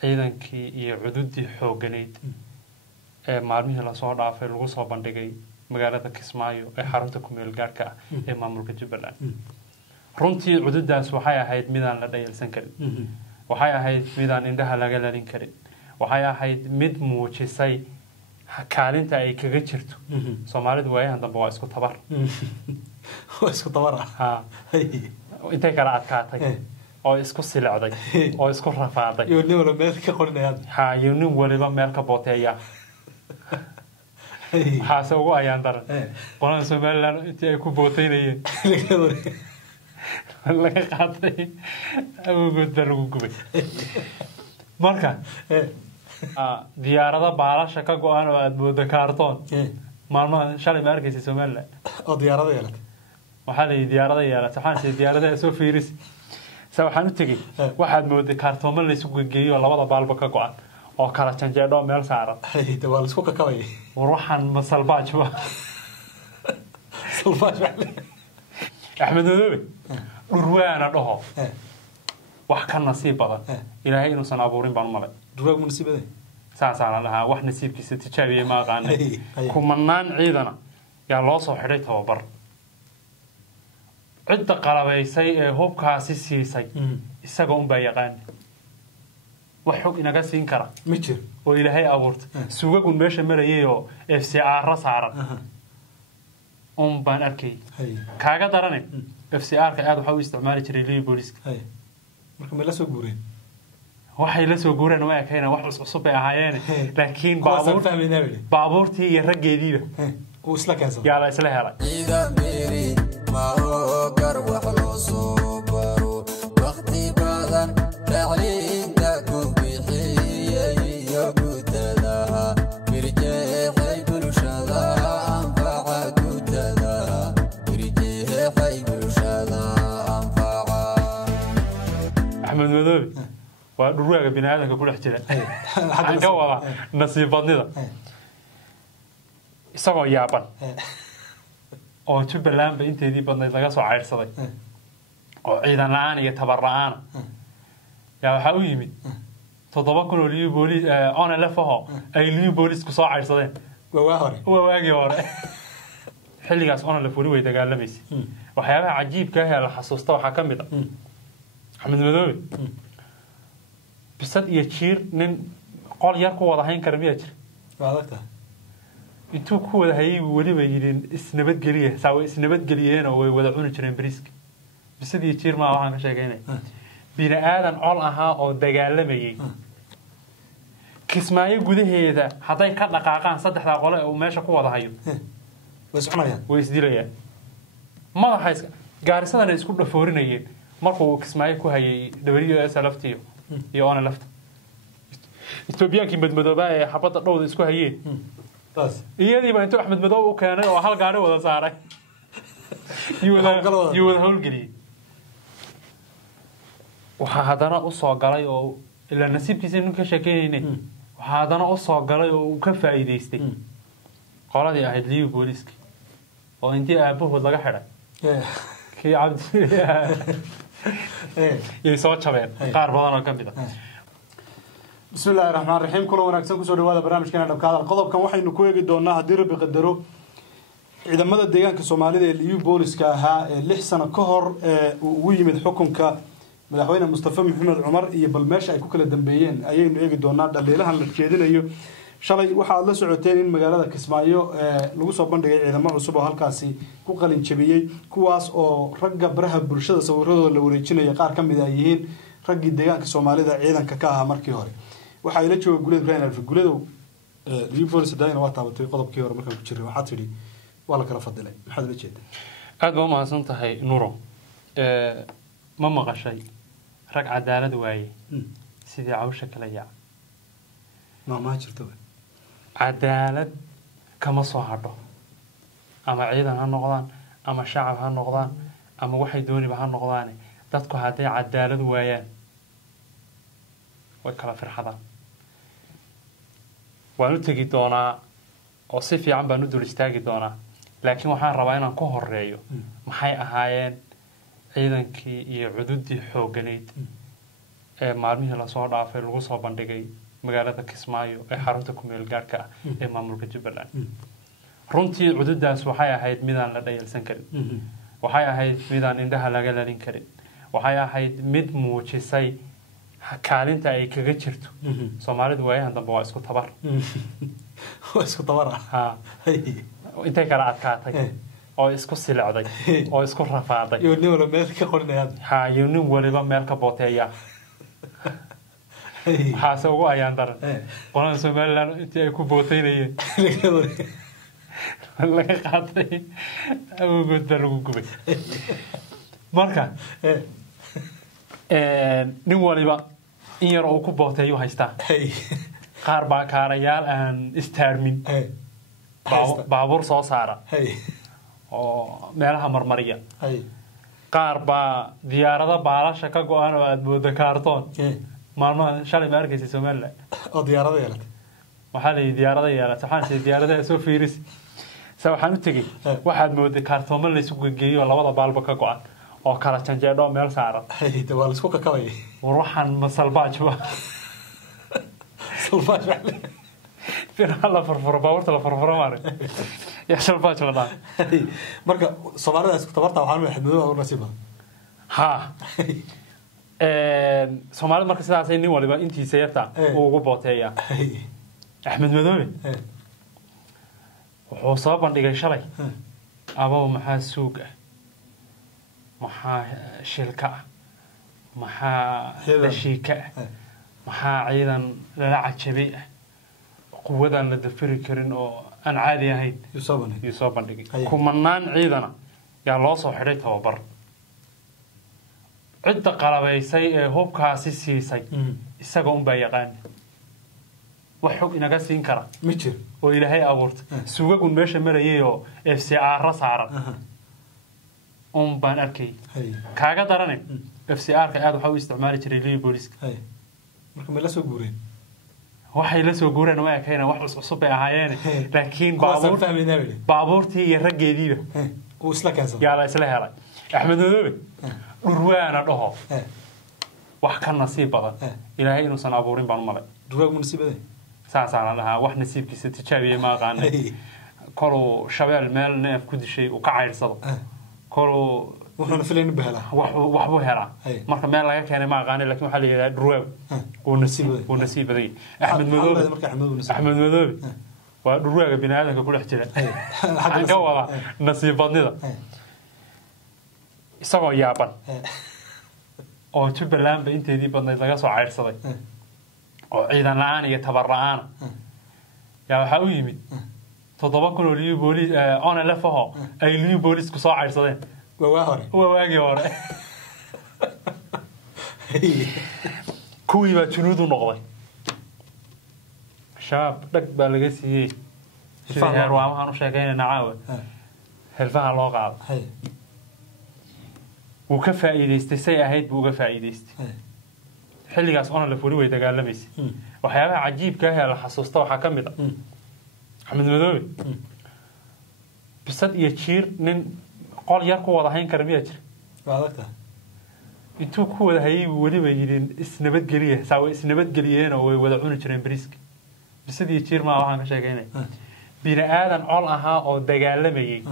ciidankii iyo cududii xooganeyd ee maalmihii la soo dhaafay lagu soo bandhigay magaalada Kismaayo ee xarunta ku meel gaarka ah ee maamulka Jubbaland runtii cududaas waxay ahayd midaan la dhayalsan karin waxay ahayd midaan indhaha laga lalin karin waxay ahayd mid muujisay kaalinta ay kaga jirto Soomaalidu waayahan dambe waa isku tabar ha intay kala adkaatay oo isku silacday oo isku rafaaday iyo nin waliba meel ka qorinayaan ha iyo nin waliba meel ka booteeya xaasa ugu ayaan daran qolan Soomaaliland intii ay ku booteynayeen laga qaatay awood lagu gubay marka diyaarada baalasha ka go'an oo aad moodo kaartoon maalmaha shalay ma arkaysi Soomaaliland oo diyaarada yeelatay waxa la diyaarada yeelatay waxaan si diyaarada soo fiiris waxaan u tagay waxaad mooday kaartoomo la isugu geeyo labada baalba ka go'an oo kala janjeedho meel saaran waa la isku kakabay waxaan masalbaaj Axmed Madoobe dhurwaana dhaho wax ka nasiib badan ilaahay inuu san abuurin baan malay dhurwaag nasiibada saasaan lahaa wax nasiibkiisa tijaabiyay ma aqaanay kumanaan ciidana yaa loo soo xidhay tababar cidda qalabaysay ee hubkaasi siisay isaga un baa yaqaan wax xog inaga siin kara ma jir oo ilaahay abuurtay suugagun meesha marayay oo FCR saaran baan arkay kaaga daranay FCR ka aad waxa uu isticmaali jiray liibi booliska marka ma la soo guureen waxay la soo guureen waa kayna wax cusub ay ahaayeen laakiin baabuurtii iyo raggeediiba uu isla keensan yaa la isla helay ما هو قرب حلوصو بارو وقتي بعدن رعين داكو بحيي يقود لها برجي حي برشادا أنفع قود لها برجي حي برشادا أنفع أحمد مدوبي ودروغا بني آدمka ku dhex jira waxaan ka wada nasiibadnida isagoo yaaban oo Jubbaland inteedii badnayd laga soo cayrsaday oo ciidan la'aan iyo tabar la'aan yaa waxa uu yimid 7,000 oo liibi booliis on lafaho ay liibi booliis ku soo cayrsadeen waagi hore xilligaas on la fuli way dagaalamaysi waxyaabaha cajiibka ah ee la xasuusto waxa kamid ah Axmed Madoobe bisad iyo jiir nin qol yar ku wada hayn kara miyaa jir waadagta intuu ku wada hayay waliba yidin isnabadgeliye saawa isnabadgeliyeen oo way wada cuni jireen bariiska bisad iyo jiir ma waxaan ka sheegaynay bini aadan col ahaa oo dagaalamayay Kismaayo gudaheeda haday ka dhaqaaqaan saddexda qole oo meesha ku wada hayo way soconayaan way isdilayaan madaxa gaarisadana isku dhafoorinayeen markuu Kismaayo ku hayay WSLFT iyo ona lafta Ethiopiankii madmadooba ee xabada dhowda isku hayeen taas iyadii baa intuu Axmed Madoobe u keenay oo hal gaari wada saaray iyo howlgeliyay waxa hadana u soo galay oo ila nasiibkiisa inuu ka sheekeynay waxa hadana u soo galay oo uu ka faa'iideystay qoladii ahayd liibi booliska oo intii aabahood laga xidhay kii cabdi ay soo jabeen qaar badan oo kamid ah بسم الله الرحمن الرحيم كل وناكسن كسو dhawaada barnaamijkeena dhabkaada qodobkan waxaynu ku eegi doonaa hadii rabbi qadaro ciidamada deegaanka Soomaalida ee liibi booliska ahaa ee 6 sano ka hor uu yimid xukunka madaxweyne Mustafa Maxamed Umar iyo balmeesha ay ku kala dambeeyeen ayaynu eegi doonaa dhaliilahan la jeedinayo shalay waxa la socoteen in magaalada Kismaayo lagu soo bandhigay ciidamo cusub oo halkaasi ku qalin jabiyay kuwaas oo ragga baraha bulshada sawiradooda la wareejinaya qaar kamid ah yihiin raggii deegaanka Soomaalida ciidanka ka ahaa markii hore waxa ila jooga Guleed Ibrahim Alfi Guleedow liibi booliska daayna waa taabatay qodobkii hore markaan ku jiray waxa tiri waa la kala fadilay maxaad la jeedaa aad baa mahadsan tahay Nuuro ma maqashay rag cadaalad waaye sidii cawsha kala yaa ma jirto cadaalad kama soo hadho ama ciidan ha noqdaan ama shacab ha noqdaan ama waxay dooniba ha noqdaan dadku haday cadaalad waayaan way kala firxadaan waan u tagi doonaa oo si fiican baan u dul istaagi doonaa laakiin waxaan rabaa inaan ku horeeyo maxay ahaayeen ciidankii iyo cududii xooganeyd maalmihii lasoo dhaafay lagu soo bandhigay magaalada Kismaayo ee xarunta ku meel gaarka ah ee maamulka Jubbaland runtii cududaas waxay ahayd midaan la dhayalsan karin waxay ahayd midaan indhaha laga lalin karin waxay ahayd mid muujisay kaalinta ay kaga jirto Soomaalidu waayahan dambe waa isku tabar ha intay kala adkaatay oo isku silacday oo isku rafaaday iyo nin wala meel ka qorinayaan ha iyo nin waliba meel ka booteeya haase ugu ayaan daran qolada Soomaaliland intii ay ku booteynayeen laga qaatay awood baa lagu gubay marka nin waliba in yar oo ku booteeyo haystaa qaar baa kaarayaal aan istaarmin baabuur soo saara oo meelaha marmariya qaar baa diyaarada baalasha ka go'an oo aad moodo kaartoon maalmaha shalay ma arkaysa Soomaaliland oo diyaarada yeelatay waxaa la diyaarada yeelatay waxaan si diyaarada soo fiiris waxaan u tagay waxaad moodo kaartoomo la isku geeyo labada baalba ka go'an oo kala janjeedho meel saaran waa la isku kakabay war waxaan masalbaajo la farfuro baabuurta la farfuro maaray ya salbaajo la dhahay marka Soomaalida isku tabarta waxaan u xadmado oo nasiib ha Soomaalida marka sidaas ay nin waliba intiisa yarta ugu booteeya Axmed Madoobe wuxuu soo bandhigay shalay ababa maxaa suug ah maxaa shilka ah maxaa dashiika ah maxaa ciidan la cajabay ah quwadan la dafiri karin oo aan caadi ahayn soo bandhigay kumanaan ciidana yaa loo soo xidhay tababar cidda qalabaysay ee hubkaasi siisay isaga un baa yaqaan wax xog inaga siin kara ma jiro oo Ilaahay abuurtay suugagun meesha marayay oo FCR saaran baan arkay kaaga daranay FCR ka aad waxa uu isticmaali jiray liiga booliska marka ma la soo guureen waxay la soo guureen waa kayna wax cusub ay ahaayeen laakiin baabuurtii iyo raggeediiba uu isla kaasay yaa la isla helay Axmed Madoobe dhurwaana dhaho wax ka nasiib badan Ilaahay inuu san abuurin baan malay dhurwaagu nasiibada saasana laha wax nasiibkiisa tijaabiyay ma aqaanay kolo shabeel meel neef ku dishay oo ka cayrsado kolo wuxuu filayna bahla wax buu helaa marka meel laga keenay ma aqaanay laakiin waxa la yiraahdaa dhurwaag oo nasiibaday Axmed Madoobe waa dhurwaaga bini'aadamka ku dhex jira xagga wada nasiibadnida isagoo yaaban oo Jubbaland ba inteedii badnayd laga soo cayrsaday oo ciidan la'aan iyo tabar la'aan yaa waxa uu yimid 7 kun oo liiga booliis on la faho ay liiga booliis ku soo cayrsadeen waagi hore kuwii baa junuud u noqday shaab dhag baa laga siiyey shirkar waxaan u sheegaynaa caawa helfaha loo qaado uu ka faa'iideystay say ahayd buu uga faa'iideystay xilligaas ona la furi way dagaalamaysa waxyaabaha cajiibka ah ee la xasuusto waxa ka mid ah Axmed Madoobe bisad iyo jiir nin qol yar ku wada hayn kara miyaa jira waadagta intuu ku wada hayay waliba yidin isnabadgeliye saawa isnabadgeliyeen oo way wada cuni jireen bariiska bisad iyo jiir ma waxaan ka sheegaynay bini'aadan col ahaa oo dagaalamayay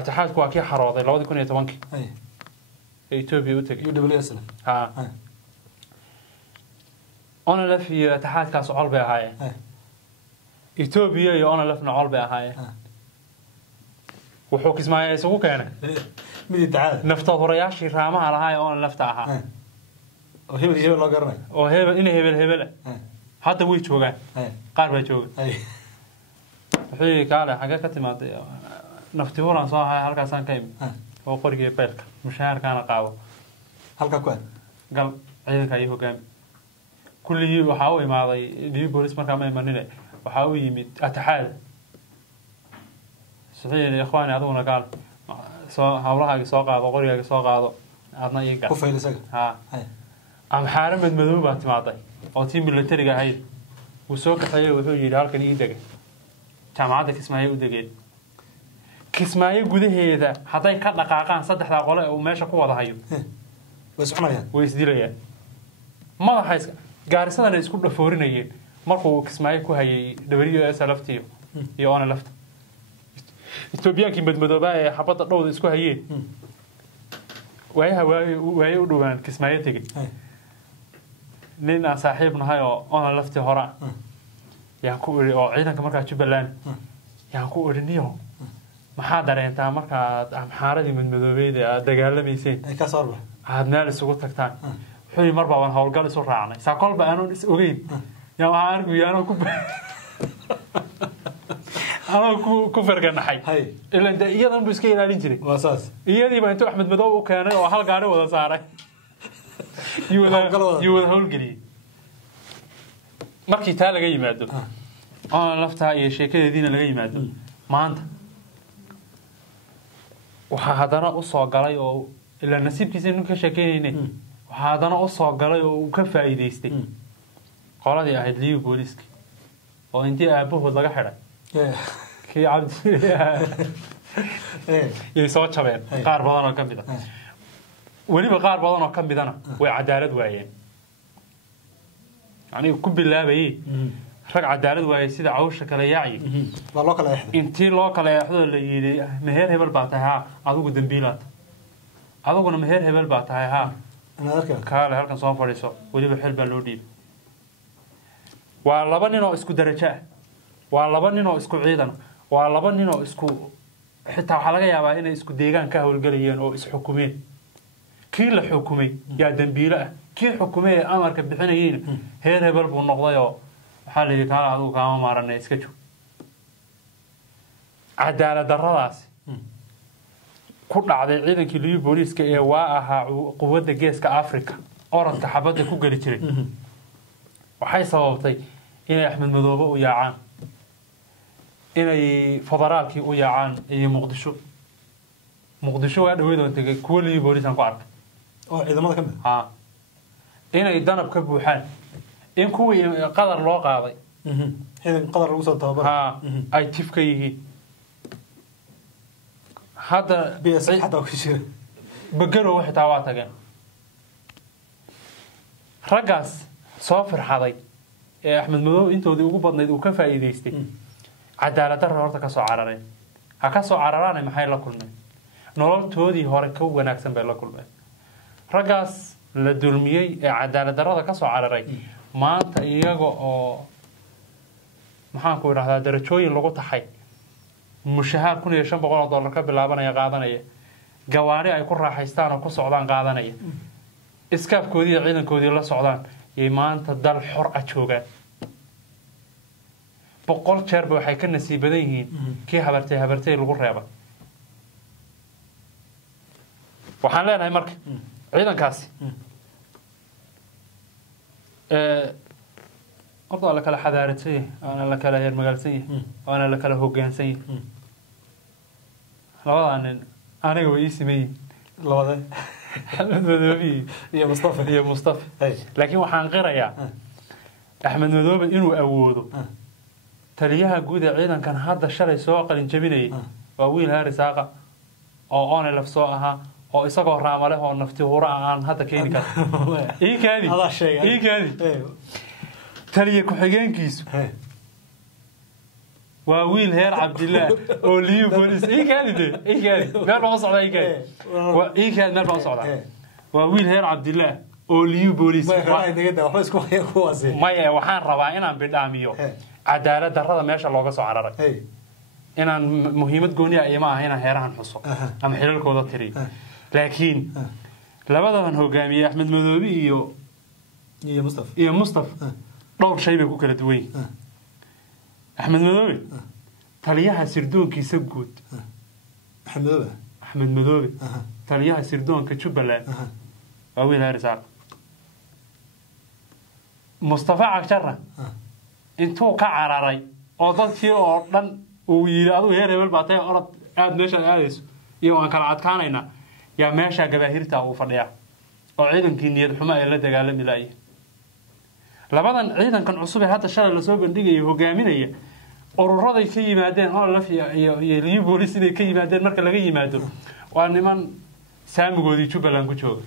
ataxaadku waa kii xarooday 2010 Ethiopia u tagay UWS ha ona la fiyo ataxaadkaas col bay ahaayeen Ethiopia iyo ona lafna col bay ahaayeen wuxuu Kismaayo isugu keenay mid tacaad nafta horayaashii raamaha lahaa ee ona lafta ahaa oo hebel loo garanay oo hebel hadda way joogaan qaar baa jooga wixii kaale xaga ka timaaday nafti horan soo ahaa halkaas aan ka imid oo qoriga beelka mushaharkaana qaabo halka ku gal ciidanka ay hogaami kulligii waxa uu imaaday liiga booliis markaa ma imanine waxa uu yimid ataxaad saxiix ikhwaani aduna gaal soo hawlaha soo qaado qoriga soo qaado aadna iyaga ku faylisaga ha am xaramed madow baa timaaday oo tii militariga ahayd uu soo kaxeeyay wuxuu yiri halkan ii degay jaamacadda Kismaayo u degay Kismaayo gudaheeda haday ka dhaqaaqaan saddexda qole oo meesha ku wada hayo way isdilayaan madaxa gaarisadana isku dhafoorinayeen markuu kismaayo ku hayay WSLFT iyo ona lafta Ethiopiankii madmadooba ee xabada dhowda isku hayeen waaye u dhawaan kismaayo tagay nin aan saaxiib nahay oo ona lafti hora yaan ku iri oo ciidanka markaa Jubbaland yaan ku iriniyo maxaa dareentaa markaa amxaaradii madmadoobeed ee dagaalameyseen ay ka saarba aad meel isugu tagtaan xuri mar baan hawlgal isu raacnay saaqolba aanu is ogeyn yaa waxaan arkayaa ku farganahay ilaa inta iyadan buu iska ilaalin jiray waa saas iyadii baa inta Axmed Madow u keenay oo hal gaari wada saaray yuu hawlgeliyay markii taa laga yimaado aan laftaa iyo sheekadeediina laga yimaado maanta waxa hadana u soo galay oo ilaa nasiibkiisa inuu ka sheekeynay waxa hadana u soo galay oo uu ka faa'iideystay qoladii ahayd liiga booliska oo intii aabahood laga xiray kii cabdi ay soo jabeen qaar badan oo kamid ah waliba qaar badan oo kamidana way cadaalad waayeen yani ku bilaabayay rag cadaalad waayay sida cawsha kala yaaci waa loo kala yaxday intii loo kala yaxdo la yiri meher hebel baa tahay adigu dambiilaad adiguna meher hebel baa tahay kaale halkan soo fadhiiso waliba xil baa loo dhiibay waa laba nin oo isku darajo ah waa laba nin oo isku ciidan waa laba nin oo isku xitaa waxa laga yaabaa inay isku deegaan ka hawlgalayeen oo is xukumeen kii la xukumay yaa dambiile ah kii xukumay amarka bixinayeen heer hebel buu noqday oo waxa la yiri kaala adigu kaama maaranay iska joog cadaalad darradaas ku dhacday ciidankii liiga booliska ee waa ahaa quwadda geeska Afrika orodka xabada ku gali jiray waxay sababtay inay Axmed Madoobe u yaacaan inay federaalkii u yaacaan iyo Muqdisho waa dhaweyd oo tagay kuwa liiga booliska ku arkay oo ciidamada kamid inay danab ka buuxaan in kuwii qadar loo qaaday ciidan qadar lagu soo tababar ay tifka yihiin hadda BS xataa ku jira bagaro waxa taa waa tageen ragaas soo farxaday ee Axmed Madow intoodii ugu badnayd uu ka faa'iideystay cadaalad darro horta ka soo cararay ha ka soo cararaan maxay la kulmeen nololtoodii hore ka wanaagsan bay la kulmeen ragaas la dulmiyay ee cadaalad darrada ka soo cararay maanta iyaga oo maxaan ku yiraahdaa darajooyin lagu taxay mushahaar $1500 ka bilaabanaya qaadanaya gawaari ay ku raaxaystaan oo ku socdaan qaadanaya iskaafkoodii iyo ciidankoodii la socdaan ee maanta dal xor ah joogaan 100 jeer waxay ka nasiib badan yihiin kii habartay lagu reebay waxaan leenahay marka ciidankaasi horta la kala xadaaratay ana la kala heer magaalsan ana la kala hoggaansan labadan aniga way ismay labadan Madoobe iyo Mustafa laakiin waxaan qirayaa Axmed Madoobe inuu awoodo taliyaha guud ee ciidankan hadda shalay soo qalin jabinay waa wiil Harisaaqa oo oona laf soo aha oo isagoo raamale oo nafti hura aan hadda keeni karo ii kaadi taliye ku xigeenkiisu waa wiil heer Cabdillah oo liiga booliis ii kaadi meel baa socda ii kaadi meel baa socda waa wiil heer Cabdillah oo liiga booliis maya waxaan rabaa inaan bidhaamiyo cadaalad darrada meesha looga soo cararay inaan muhiimad gooni ah ima aha inaan heerahan xuso ama xilalkooda tiri laakiin labadan hogaamiye Axmed Madoobe iyo Mustafa dhowr shay bay ku kala duwan yihiin Axmed Madoobe taliyaha sirdoonkiisa guud Axmed Madoobe taliyaha sirdoonka Jubbaland waa wiil Harisaaqa Mustafa Cagjarna intuu ka cararay oo dadkii oo dhan uu yiri adigu heer hebel baa tay orod aad meesha aadayso iyo waan kala adkaanaynaa yaa meesha gabaahirta uu fadhiyaa oo ciidankii niyad xumo ay la dagaalami laayeen labadan ciidankan cusub ee hadda shalay la soo bandhigay hogaaminaya ururaday ka yimaadeen oo la iyo liiga booliis inay ka yimaadeen marka laga yimaado waa niman saamigoodii Jubbaland ku jooga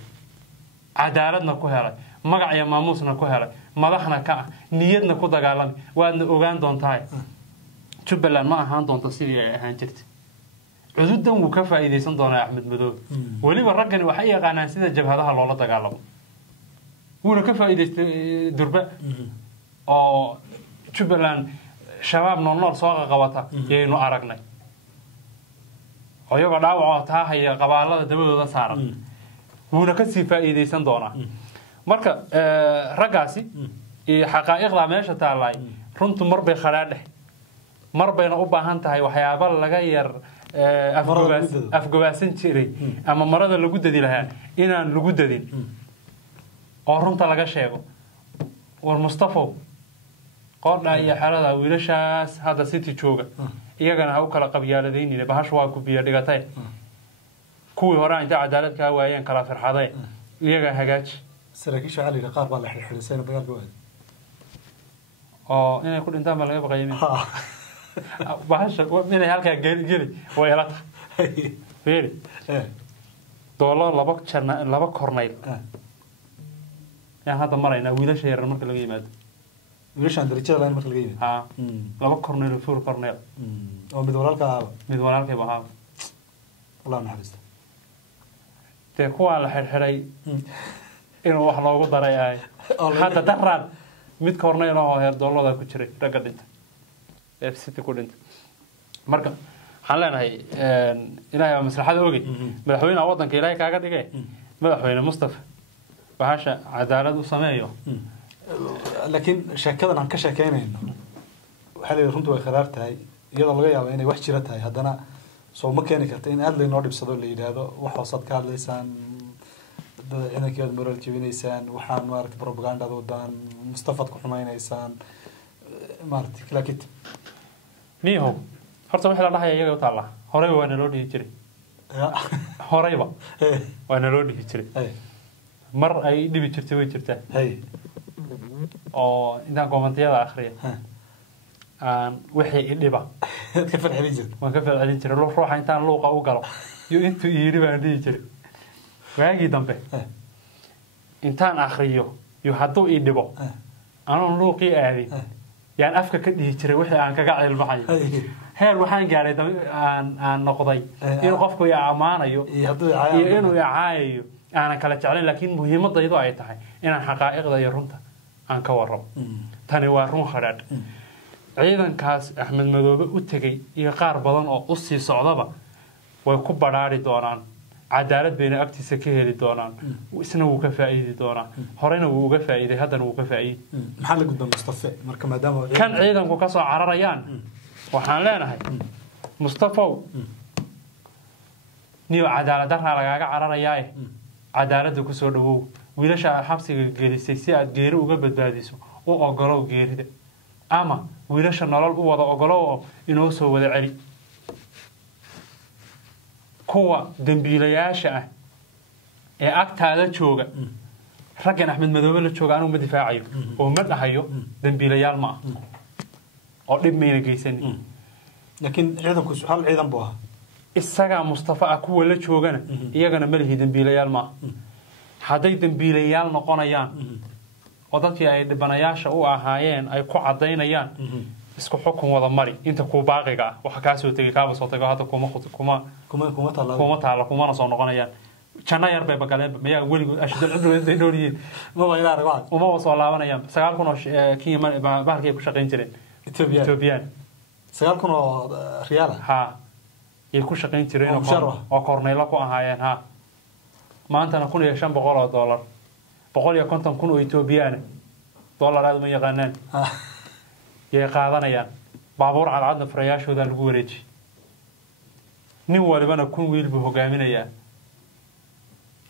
cadaaladna ku helay magac iyo maamuusna ku helay madaxna ka ah niyadna ku dagaalami waadna ogaan doontaa Jubbaland ma ahaan doonto sidii ay ahaan jirtay cududan wuu ka faa'iideysan doonaa Axmed Madoobe waliba raggan waxay yaqaanaan sida jabhadaha loola dagaalamo wuuna ka faa'iideystay durba oo Jubbaland shabaab nool soo qabata yeeynu aragnay oo iyaga dhaawac taa haya qabaalada dabadooda saaran wuuna ka sii faa'iideysan doonaa marka ragaasi iyo xaqaa'iqda meesha taalay runtu marbay kharaadhe marbayna u baahan tahay waxyaabo laga yar afgobaasan jiray ama marada lagu dadi lahaa inaan lagu dadin oo runta laga sheego war Mustafa qoodha iyo xalada wiilashaas hadda city jooga iyagana ha u kala qabyaaladeenina bahashu waa ku biyo dhigatay kuwii hore inta cadaalad ka waayeen kala farxaday iyaga hagaaj saraakiisha xalliga qaar baa la xilxilsayna dagaalka waad oo inay ku dhintaan baa laga baqayay bahasha inay halka geli way la tahay fiir dollar laba korneyl hadda marayna wiilasha yar marka laga yimaado wiilashan darajada laan marka laga yimaado laba korneyl full korneyl oo mid walaalkay baa wallahi naxariista te kuwa la xirxiray inuu wax loogu daray ay hadda daraan mid korneyl oo heer dollada ku jiray raga dhinta city ku dhinta marka waxaan leenahay ilaahay waa maslaxada ogey madaxweynaha waddanka ilaahay kaaga dhigay madaxweyne Mustafa bahasha cadaalad u sameeyo laakiin sheekadan aan ka sheekeynayno waxa la runtu way kharaar tahay iyadoo laga yaabo inay wax jira tahay haddana soo ma keeni karta in aad leynoo dhibsado la yiraahdo wax hoosaad ka hadlaysaan inay moral jibinaysaan waxaan maaragtay propaganda wadaan Mustafa ku xumaynaysaan maaragtay klaakit niyo horta waxa la dhahay iyaga u taala horey waa naloo dhihi jiray horeyba waa naloo dhihi jiray mar ay dhibi jirtay way jirtaa oo inta komentiyada akhriya aan wixii dhiba ka farxin jiray waan ka farxin jiray ruuxa intaan luuqa u galo iyo intuu yiri baan dhihi jiray waagi dambe intaan akhriyo iyo hadduu ii dhibo anoo luuqii aadi yaan afka ka dhihi jiray wixii aan kaga cilmahay heer waxaan gaaray aan noqday in qofku yaa amaanayo iyo inuu yaacayo aan kala jeclayn laakiin muhiimadaydu ay tahay inaan xaqaa'iqda iyo runta aan ka warramo tani waa run kharaad ciidankaas Axmed Madoobe u tagay iyo qaar badan oo u sii socdaba way ku baraari doonaan cadaalad bayna agtiisa ka heli doonaan isna wuu ka faa'iidi doonaa horena wuu uga faa'iiday haddana wuu ka faa'iidi maxaa la gudbaa Mustafa marka maadaama kan ciidanku ka soo cararayaan waxaan leenahay Mustafa niyo cadaalad darra lagaaga cararayaa cadaaladda ku soo dhawow wiilasha xabsiga gelisay si aad geeri uga badbaadiso oo ogolow geerida ama wiilasha nolol u wada ogolow inoo soo wada celi kuwa dambiilayaasha ah ee agtaada jooga raggan Axmed Madoobe la jooga anuu ma difaacayo oo ma dhahayo dambiilayaal ma oo dhib meena geysan laakiin ciidanku hal ciidan buu ahaa isaga Mustafa kuwa la joogana iyagana ma lihi dambiilayaal ma haday dambiilayaal noqonayaan oo dadkii ay dhibanayaasha u ahaayeen ay ku cadeynayaan isku xukun wada mari inta ku baaqiga waxa ka soo tagay kaaba soo tago hada kuma taala kuma soo noqonayaan jana yar bay bagaleen ma yaa waligu ashadal cudurada dooriyeen ma waa ilaa ragad uma soo laabanayaan 9,000 oo kiiman bahalkay ku shaqeyn jireen Ethiopian 9,000 oo riyaal ha ay ku shaqeyn jireen oo korneylo ku ahaayeen ha maantana $1,500 $150,000 oo Ethiopian dollar aad ma yaqaanaan yay qaadanayaan baabuur cadcad farayaashooda lagu wareeji nin walibana kun wiil buu hogaaminayaa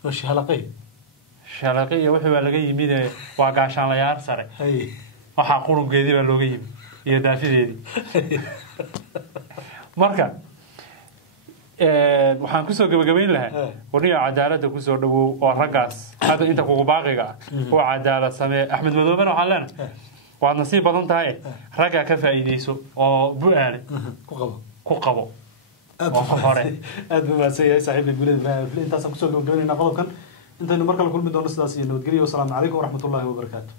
oo shalaqay wixii waa laga yimid waa gaashaan la yaar sare waxa qurungeedii baa looga yimid iyo daafideedii marka waxaan ku soo gabagabayn lahaa wariyo cadaaladda ku soo dhawow oo ragaas hada inta kugu baaqiga oo cadaalad samee Axmed Madoobe waxaan leenahay waa nasiib badan tahay raga ka faa'iideyso oo bu'aale ku qabo oo hore aad buu maasay saaxiibka gulada intaas ku soo gabagabaynayna qodobkan intaynu markale kulmi doono sidaas iyo nabadgelyo wasalaamu calaykum waraxmatullaahi wabarakaatu